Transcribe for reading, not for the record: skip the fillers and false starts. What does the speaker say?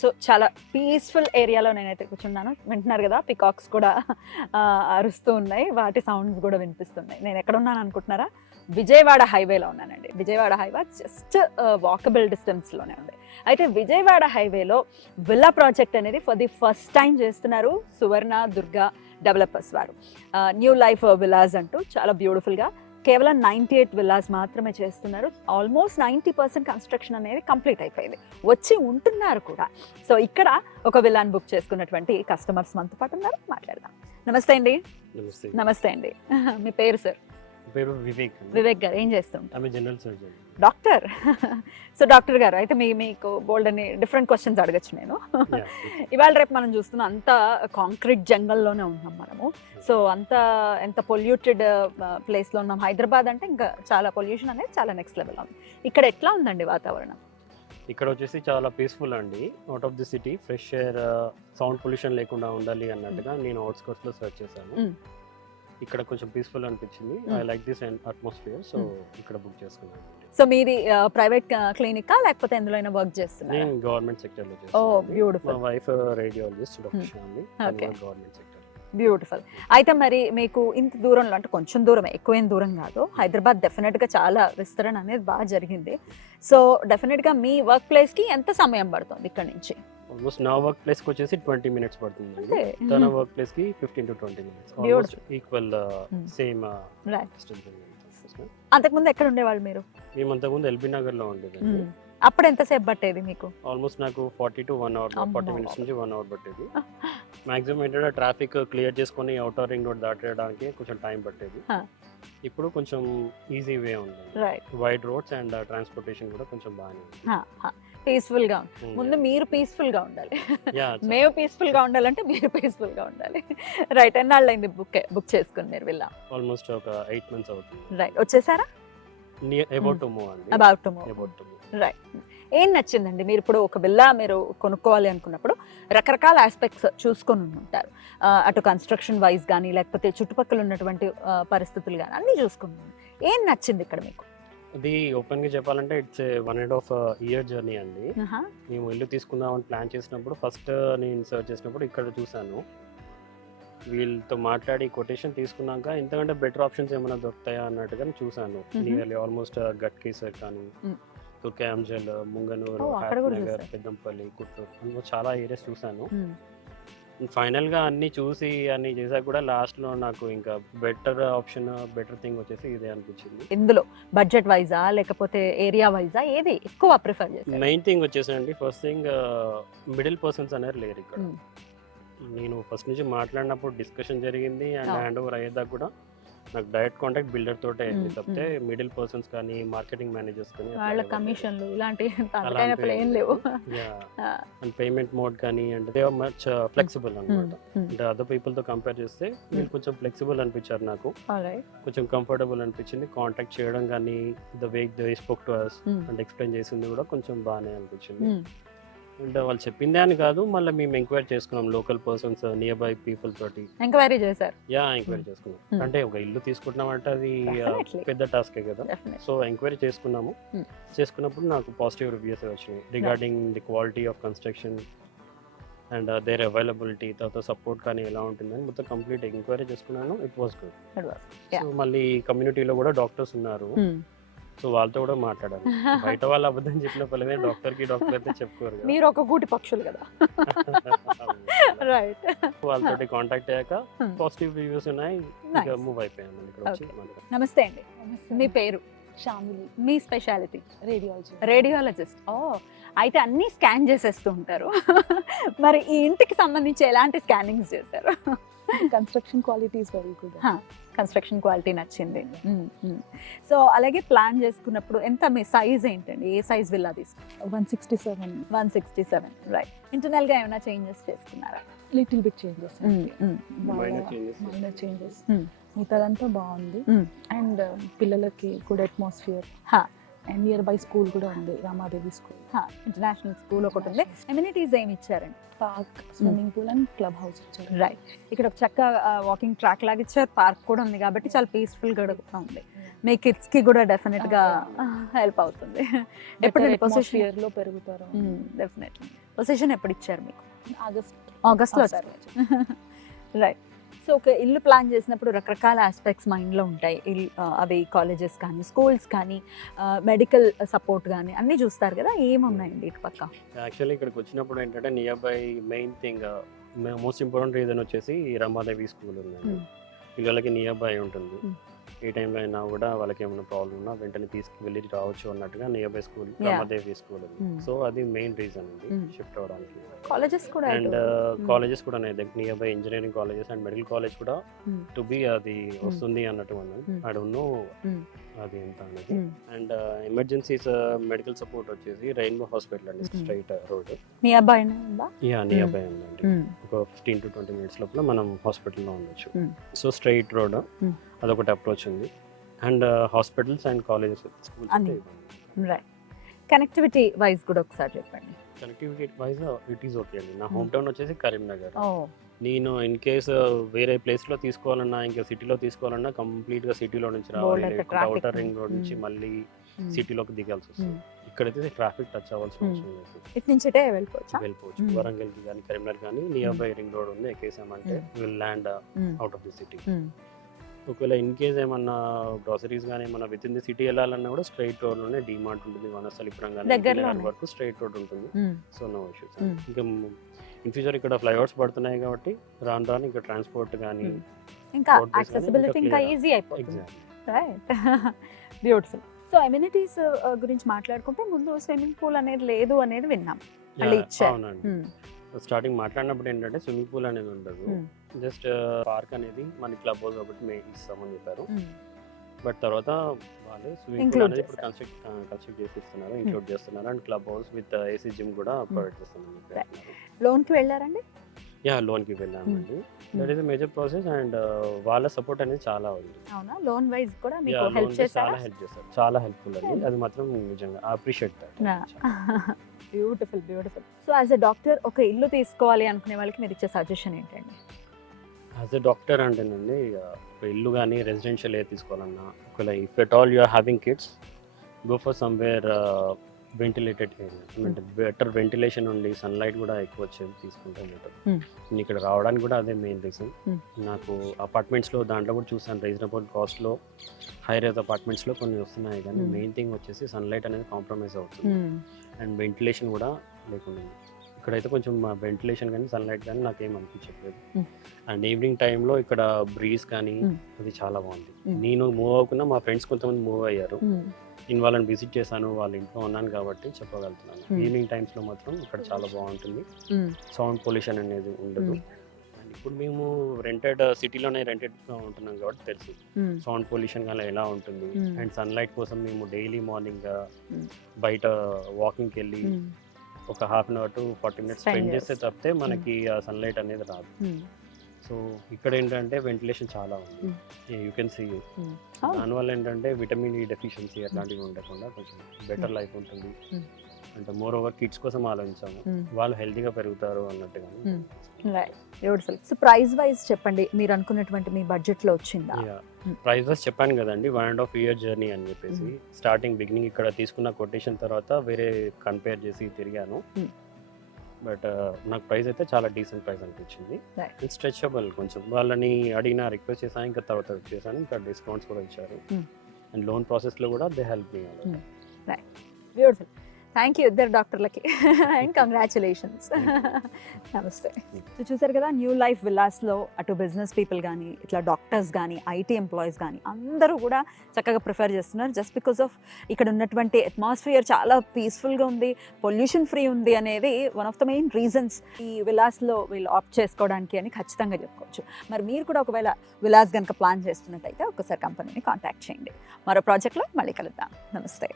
So చాలా peaceful ఏరియాలో నేనైతే కూర్చున్నాను. వింటున్నారు కదా, పికాక్స్ కూడా అరుస్తూ ఉన్నాయి, వాటి సౌండ్స్ కూడా వినిపిస్తున్నాయి. నేను ఎక్కడ ఉన్నాను అనుకుంటున్నారా? విజయవాడ హైవేలో ఉన్నానండి. విజయవాడ హైవే జస్ట్ వాకబుల్ డిస్టెన్స్లోనే ఉంది. అయితే విజయవాడ హైవేలో విల్లా ప్రాజెక్ట్ అనేది ఫర్ ది ఫస్ట్ టైం చేస్తున్నారు సువర్ణ దుర్గా డెవలపర్స్ వారు. న్యూ లైఫ్ విల్లాస్ అంటూ చాలా బ్యూటిఫుల్గా కేవలం 98 విల్లాస్ మాత్రమే చేస్తున్నారు. ఆల్మోస్ట్ 90% కన్స్ట్రక్షన్ అనేది కంప్లీట్ అయిపోయింది, వచ్చి ఉంటున్నారు కూడా. సో ఇక్కడ ఒక విల్లాని బుక్ చేసుకున్నటువంటి కస్టమర్స్ మనతో పాటు ఉన్నారు, మాట్లాడదాం. నమస్తే అండి. నమస్తే అండి. మీ పేరు సార్? పేరు వివేక్. వివేక్ గారు ఏం చేస్తుంటారు? General surgeon. Doctor. So doctor గారు అయితే మీకు బోల్డ్ అని డిఫరెంట్ క్వశ్చన్స్ అడగచ్చు నేను. ఇవాళ రేపు మనం చూస్తున్న అంతా కాంక్రీట్ జంగల్లోనే ఉన్నాం మనము. సో అంత ఎంత పొల్యూటెడ్ ప్లేస్లో ఉన్నాం. హైదరాబాద్ అంటే ఇంకా చాలా పొల్యూషన్ అనేది చాలా నెక్స్ట్ లెవెల్ ఉంది. ఇక్కడ ఎట్లా ఉందండి వాతావరణం? ఇక్కడ వచ్చేసి చాలా పీస్ఫుల్ అండి. Out of the city, fresh air, sound pollution లేకుండా ఉండాలి అన్నట్టుగా నేను అవుట్స్కర్ట్స్ లో సర్చ్ చేశాను. ఇక్కడ కొంచెం పీస్ఫుల్ అనిపించింది. I like this atmosphere, so ఇక్కడ బుక్ చేసుకున్నాను. సో మీది ప్రైవేట్ క్లినికా లేకపోతే ఎందులో అయినా వర్క్ చేస్తున్నారా? నేను గవర్నమెంట్ సెక్టర్ లో ఓ చేస్తాను. బ్యూటిఫుల్. మా wife radiologist, doctor Shyamli, government sector. Beautiful. అయితే మరి మీకు ఇంత దూరంలో, అంటే కొంచెం దూరమే, ఎక్కువేం దూరం కాదు, హైదరాబాద్ డెఫినెట్గా చాలా విస్తరణ అనేది బాగా జరిగింది. సో డెఫినెట్గా మీ వర్క్ ప్లేస్కి ఎంత సమయం పడుతుంది ఇక్కడ నుంచి? ఆల్మోస్ట్ నా వర్క్ ప్లేస్ కి వచ్చేసి 20 minutes పడుతుంది. తన వర్క్ ప్లేస్ కి 15 to 20 minutes. Almost equal same distance. అంతకుముందు ఎక్కడ ఉండేవాళ్ళు మీరు? మేము అంతకుముందు ఎల్బీ నగర్ లో ఉండేదండి. అప్పుడు ఎంతసేపు పట్టేది మీకు? ఆల్మోస్ట్ నాకు 40 to 1 hour, 40 minutes నుంచి 1 hour పట్టేది. మాక్సిమం ఏంటంటే ట్రాఫిక్ క్లియర్ చేసుకొని అవుటర్ రింగ్ రోడ్ దాటడానికి కొంచెం టైం పట్టేది. ఇప్పుడు కొంచెం ఈజీ వే ఉంది, వైడ్ రోడ్స్ అండ్ ట్రాన్స్పోర్టేషన్ కూడా కొంచెం బాగానే ఉంది. పీస్ఫుల్ గా. ముందు మీరు పీస్ఫుల్ గా ఉండాలి, మేము పీస్ఫుల్ గా ఉండాలంటే మీరు పీస్ఫుల్ గా ఉండాలి. రైట్. ఎన్నాళ్ళు అయింది బుక్ చేసుకుని మీరు విల్లా? ఆల్మోస్ట్ ఒక 8 months అవుతుంది. రైట్. వచ్చేసారా? అబౌట్ టు మూవ్ అండి. About to move. రైట్. ఏం నచ్చిందండి? మీరు ఇప్పుడు ఒక విల్లా మీరు కొనుక్కోవాలి అనుకున్నప్పుడు రకరకాల ఆస్పెక్ట్స్ చూసుకొని ఉంటారు. అటు కన్స్ట్రక్షన్ వైజ్ కానీ, లేకపోతే చుట్టుపక్కల ఉన్నటువంటి పరిస్థితులు కానీ అన్నీ చూసుకున్నాను. ఏం నచ్చింది ఇక్కడ మీకు? అది ఓపెన్ గా చెప్పాలంటే ఇట్స్ 1.5 year జర్నీ అండి. మేము ఇల్లు తీసుకుందామని ప్లాన్ చేసినప్పుడు ఫస్ట్ నేను సర్చ్ చేసినప్పుడు ఇక్కడ చూసాను. వీళ్ళతో మాట్లాడి కొటేషన్ తీసుకున్నాక ఇంతకంటే బెటర్ ఆప్షన్స్ ఏమైనా దొరుకుతాయా అన్నట్టుగా చూసాను. నియర్లీ ఆల్మోస్ట్ గట్కేసర్ కానీ, తుర్కాంజల్, ముంగనూరు, నగర్, పెద్దంపల్లి, గుంటూరు, చాలా ఏరియాస్ చూసాను. ఫైనల్ గా అన్ని చూసి అన్ని చేసాక కూడా లాస్ట్ లో నాకు ఇంకా బెటర్ ఆప్షన్, బెటర్ థింగ్ వచ్చేసి ఇదే అనిపించింది. ఇందులో బడ్జెట్ వైజా లేకపోతే ఏరియా వైజా ఏది ఎక్కువ ప్రిఫర్ చేస్తారు? మెయిన్ థింగ్ వచ్చేసండి, ఫస్ట్ థింగ్ మిడిల్ పర్సన్స్ అనేది లేరు ఇక్కడ. నేను ఫస్ట్ నుంచి మాట్లాడినప్పుడు డిస్కషన్ జరిగింది అండ్ హ్యాండ్ ఓవర్ అయ్యేదాకా కూడా నాకు డైరెక్ట్ కాంటాక్ట్ బిల్డర్ తోటే అయింది తప్పితే మిడిల్ పర్సన్స్ కానీ, మార్కెటింగ్ మేనేజర్స్ కానీ వాళ్ళ కమిషన్లు ఇలాంటివి ఏం లేవు. అండ్ పేమెంట్ మోడ్ కానీ అంటే దే ఆర్ మచ్ ఫ్లెక్సిబుల్ అన్నమాట. అంటే అదర్ పీపుల్ తో కంపేర్ చేస్తే వీళ్ళు కొంచెం ఫ్లెక్సిబుల్ అనిపించారు నాకు. కొంచెం కంఫర్టబుల్ అనిపించింది. కాంటాక్ట్ చేయడం కానీ, the way they spoke to us and explain చేసింది కూడా కొంచెం బాగానే అనిపించింది. అండ్ వాళ్ళు చెప్పిందే అని కాదు, మళ్ళీ మేము ఎంక్వైరీ చేసుకున్నాం local persons, near by people తోటి ఎంక్వైరీ చేశారు. ఎంక్వైరీ చేసుకున్నాం. అంటే ఒక ఇల్లు తీసుకుంటున్నాం అంటే అది పెద్ద టాస్కే కదా. సో ఎంక్వైరీ చేసుకున్నప్పుడు నాకు పాజిటివ్ రివ్యూస్ వచ్చినాయి regarding the quality of construction and their availability, తర్వాత సపోర్ట్ కానీ ఎలా ఉంటుందని మొత్తం కంప్లీట్ ఎంక్వైరీ చేసుకున్నాను. It was good. సో మళ్ళీ కమ్యూనిటీలో కూడా డాక్టర్స్ ఉన్నారు, సో వాళ్ళతో కూడా మాట్లాడాను. బయట వాళ్ళు అబద్ధం చెప్పిన పల్లె డాక్టర్ అయితే చెప్పుకోరు కదా, మీరు ఒక గూటి పక్షులు కదా. రైట్. వాళ్ళతో కాంటాక్ట్ అయ్యాక పాజిటివ్ రివ్యూస్ ఉన్నాయి, ఇంకా మూవ్ అయిపోయాను ఇక్కడ వచ్చి. నమస్తే అండి. మీ పేరు? శ్యామిలి. మీ స్పెషాలిటీ? రేడియాలజిస్ట్. ఓ, అయితే అన్నీ స్కాన్ చేసేస్తూ ఉంటారు. మరి ఈ ఇంటికి సంబంధించి ఎలాంటి స్కానింగ్స్ చేశారు? Construction quality is very good. Construction quality నచ్చింది. సో అలాగే ప్లాన్ చేసుకున్నప్పుడు ఎంత మీ సైజ్ ఏంటండి? ఏ సైజ్ విల్లా తీసుకున్నారు? 167. రైట్. ఇంటర్నల్ గా ఏమైనా చేంజెస్ చేసుకున్నారా? Little bit changes, minor changes. మిగతాదంతా బాగుంది. అండ్ పిల్లలకి good atmosphere and nearby school కూడా ఉంది, రామాదేవి స్కూల్, ఇంటర్నేషనల్ స్కూల్ ఒకటి ఉంది. ఎమ్యూనిటీస్ ఏమి ఇచ్చారండి? Park, swimming pool and club house ఇచ్చారు. రైట్. ఇక్కడ ఒక చక్క వాకింగ్ ట్రాక్ లాగా ఇచ్చారు, పార్క్ కూడా ఉంది కాబట్టి చాలా పీస్ఫుల్ గా ఉంది. మీ కిడ్స్ కి కూడా డెఫినెట్ గా హెల్ప్ అవుతుంది. ఎప్పుడు అట్మాస్ఫియర్ లో పెరుగుతారు. డెఫినెట్లీ పొజిషన్ ఎప్పుడు ఇచ్చారు మీకు? ఆగస్ట్ లో రైట్. సో ఒక ఇల్లు ప్లాన్ చేసినప్పుడు రకరకాల ఆస్పెక్ట్స్ మైండ్లో ఉంటాయి. అవి కాలేజెస్ కానీ స్కూల్స్ కానీ మెడికల్ సపోర్ట్ కానీ అన్నీ చూస్తారు కదా, ఏమున్నాయండి ఇటు పక్క? యాక్చువల్లీ ఇక్కడికి వచ్చినప్పుడు ఏంటంటే near by main thing most important reason వచ్చేసి రమాదేవి స్కూల్ ఉందండి. పిల్లలకి నియర్ బై ఉంటుంది. ఏ టైంలో అయినా కూడా వాళ్ళకి ఏమైనా ప్రాబ్లం ఉన్నా వెంటనే తీసుకువెళ్ళి రావచ్చు అన్నట్టుగా near by school Ramadevi school ఉంది. సో అది మెయిన్ రీజన్ అండి షిఫ్ట్ అవ్వడానికి. కాలేజెస్ కూడా అండ్ కాలేజెస్ కూడా near by engineering colleges and medical college కూడా టు బి అది వస్తుంది అన్నట్టు ఉన్నాను. ఐ డోంట్ నో అది ఎంత అనేది. అండ్ ఎమర్జెన్సీస్ మెడికల్ సపోర్ట్ వచ్చేసి రెయిన్బో హాస్పిటల్ అండి, straight road near by near by ఉందండి. ఒక 15 to 20 minutes లోపల మనం హాస్పిటల్లో ఉండొచ్చు. సో స్ట్రైట్ రోడ్ అదొకటి అప్రోచ్ ఉంది. And hospitals and colleges right. Connectivity wise కూడా ఒకసారి చెప్పండి. Connectivity wise it is okay అండి. నా హోమ్ టౌన్ వచ్చేసి కరీంనగర్. నేను ఇన్ కేస్ వేరే ప్లేస్ లో తీసుకోవాలన్నా ఇంకా సిటీలో తీసుకోవాలన్నా కంప్లీట్ గా సిటీలో నుంచి రావాలి, అవుటర్ రింగ్ రోడ్ నుంచి మళ్ళీ సిటీలోకి దిగాల్సి వస్తుంది. ఇక్కడైతే ట్రాఫిక్ టచ్ అవ్వాల్సిన అవసరం లేదు. ఇటు నుంచి వెళ్ళిపోవచ్చు. వరంగల్ కి కానీ కరీంనగర్ కానీ నియర్ బై రింగ్ రోడ్ ఉంది. ఎక్కేసామంటే will land out of the city. ఒకవేళ ఇన్ కేస్ ఏమన్నా గ్రాసరీస్ కానీ ఏమన్నా విత్ ఇన్ ది సిటీ వెళ్ళాలన్నా కూడా స్ట్రైట్ రోడ్ లోనే డిమార్ట్ ఉంటుంది, వనస్థలిపురం కానీ వరకు స్ట్రైట్ రోడ్ ఉంటుంది. So no issues. ఇంకా ఇన్ ఫ్యూచర్ ఇక్కడ ఫ్లైఓవర్స్ పడుతున్నాయి కాబట్టి రాను రాను ఇంకా ట్రాన్స్పోర్ట్ కానీ ఇంకా యాక్సెసిబిలిటీ ఇంకా ఈజీ అయిపోతుంది. రైట్. బ్యూటిఫుల్. సో అమ్యూనిటీస్ గురించి మాట్లాడుకుంటే ముందు స్విమ్మింగ్ పూల్ అనేది లేదు అనేది విన్నాం. అవునండి. స్టార్టింగ్ మాట్లాడినప్పుడు ఏంటంటే స్విమ్మింగ్ పూల్ అనేది ఉండదు, జస్ట్ పార్క్ అనేది మన క్లబ్ హౌస్ ఒకటి ఇస్తామని చెప్పారు. బట్ తర్వాత వాళ్ళు స్విమ్మింగ్ పూల్ అనేది ఇప్పుడు కన్స్ట్రక్ట్ చేసిస్తున్నారు, ఇంక్లూడ్ చేస్తున్నారు. And club house with AC gym కూడా ప్రొవైడ్ చేస్తున్నారు. లోన్ కి వెళ్ళారండి? లోన్ కి వెళ్ళామండి. That is major process. And వాళ్ళ సపోర్ట్ అనేది చాలా ఉంది. అవునా? లోన్ వైజ్ కూడా మీకు హెల్ప్ చేశారా? చాలా హెల్ప్ చేశారు, చాలా హెల్ప్ఫుల్ అండి. అది మాత్రం నిజంగా appreciate that. Beautiful. So as a doctor ఒక ఇల్లు తీసుకోవాలి అనుకునే వాళ్ళకి మీరు ఇచ్చే సజెషన్ ఏంటండి? యాజ్ ఎ డాక్టర్ అంటేనండి ఒక ఇల్లు కానీ రెసిడెన్షియల్ ఏ తీసుకోవాలన్నా, ఒకవేళ if at all you are having kids, go for somewhere ventilated area. అంటే బెటర్ వెంటిలేషన్ ఉండి సన్లైట్ కూడా ఎక్కువ వచ్చేది తీసుకుంటే బెటర్. నేను ఇక్కడ రావడానికి కూడా అదే మెయిన్ రీజన్. నాకు అపార్ట్మెంట్స్లో దాంట్లో కూడా చూసాను, రీజనబుల్ కాస్ట్లో హై రేజ్ అపార్ట్మెంట్స్లో కొన్ని వస్తున్నాయి, కానీ మెయిన్ థింగ్ వచ్చేసి సన్లైట్ అనేది కాంప్రమైజ్ అవుతుంది. అండ్ వెంటిలేషన్ కూడా లేకుండా ఇక్కడైతే కొంచెం వెంటిలేషన్ కానీ సన్లైట్ కానీ నాకేం అనిపించట్లేదు. అండ్ ఈవినింగ్ టైంలో ఇక్కడ బ్రీజ్ కానీ అది చాలా బాగుంది. నేను మూవ్ అవ్వకుండా మా ఫ్రెండ్స్ కొంతమంది మూవ్ అయ్యారు, నేను వాళ్ళని విజిట్ చేశాను, వాళ్ళ ఇంట్లో ఉన్నాను కాబట్టి చెప్పగలుగుతున్నాను. ఈవినింగ్ టైమ్స్లో మాత్రం ఇక్కడ చాలా బాగుంటుంది, సౌండ్ పొల్యూషన్ అనేది ఉండదు. అండ్ ఇప్పుడు మేము సిటీలోనే రెంటెడ్గా ఉంటున్నాం కాబట్టి తెలుసు సౌండ్ పొల్యూషన్ కానీ ఎలా ఉంటుంది. అండ్ సన్లైట్ కోసం మేము డైలీ మార్నింగ్ బయట వాకింగ్కి వెళ్ళి ఒక 1/2 hour to 40 minutes స్పెండ్ చేస్తే తప్పితే మనకి ఆ సన్లైట్ అనేది రాదు. సో ఇక్కడ ఏంటంటే వెంటిలేషన్ చాలా ఉంది, యూ కెన్ సీ. దానివల్ల ఏంటంటే విటమిన్ ఈ డెఫిషియన్సీ అట్లాంటివి ఉండకుండా కొంచెం బెటర్ లైఫ్ ఉంటుంది. అంటే మోర్ ఓవర్ కిడ్స్ కోసం ఆలోచించాము, వాళ్ళు హెల్తీగా పెరుగుతారు అన్నట్టుగా. బ్యూటిఫుల్. సో ప్రైస్ వైజ్ చెప్పండి, మీరు అనుకున్నటువంటి మీ బడ్జెట్ లో వచ్చిందా? ప్రైస్ వైజ్ చెప్పాను కదండి, 1.5 year జర్నీ అని చెప్పేసి. స్టార్టింగ్ బిగినింగ్ ఇక్కడ తీసుకున్న కొటేషన్ తర్వాత వేరే కంపేర్ చేసి తిరిగాను. బట్ నాకు ప్రైస్ అయితే చాలా డీసెంట్ ప్రైస్ అనిపించింది. స్ట్రెచబుల్, కొంచెం వాళ్ళని అడిగిన రిక్వెస్ట్ చేశాను, ఇంకా తర్వాత చేశాను, ఇంకా డిస్కౌంట్స్ కూడా ఇచ్చారు. అండ్ లోన్ ప్రాసెస్లో కూడా they help me. Beautiful. Thank you ఇద్దరు డాక్టర్లకి అండ్ కంగ్రాచులేషన్స్. నమస్తే. సో చూసారు కదా, న్యూ లైఫ్ విల్లాస్లో అటు బిజినెస్ పీపుల్ కానీ ఇట్లా డాక్టర్స్ కానీ ఐటీ ఎంప్లాయీస్ కానీ అందరూ కూడా చక్కగా ప్రిఫర్ చేస్తున్నారు. జస్ట్ బికాస్ ఆఫ్ ఇక్కడ ఉన్నటువంటి అట్మాస్ఫియర్ చాలా పీస్ఫుల్గా ఉంది, పొల్యూషన్ ఫ్రీ ఉంది అనేది one of the main reasons ఈ విల్లాస్లో వీళ్ళు ఆప్ట్ చేసుకోవడానికి అని ఖచ్చితంగా చెప్పుకోవచ్చు. మరి మీరు కూడా ఒకవేళ విల్లాస్ కనుక ప్లాన్ చేస్తున్నట్టయితే ఒకసారి కంపెనీని కాంటాక్ట్ చేయండి. మరో ప్రాజెక్ట్లో మళ్ళీ కలుద్దాం. నమస్తే.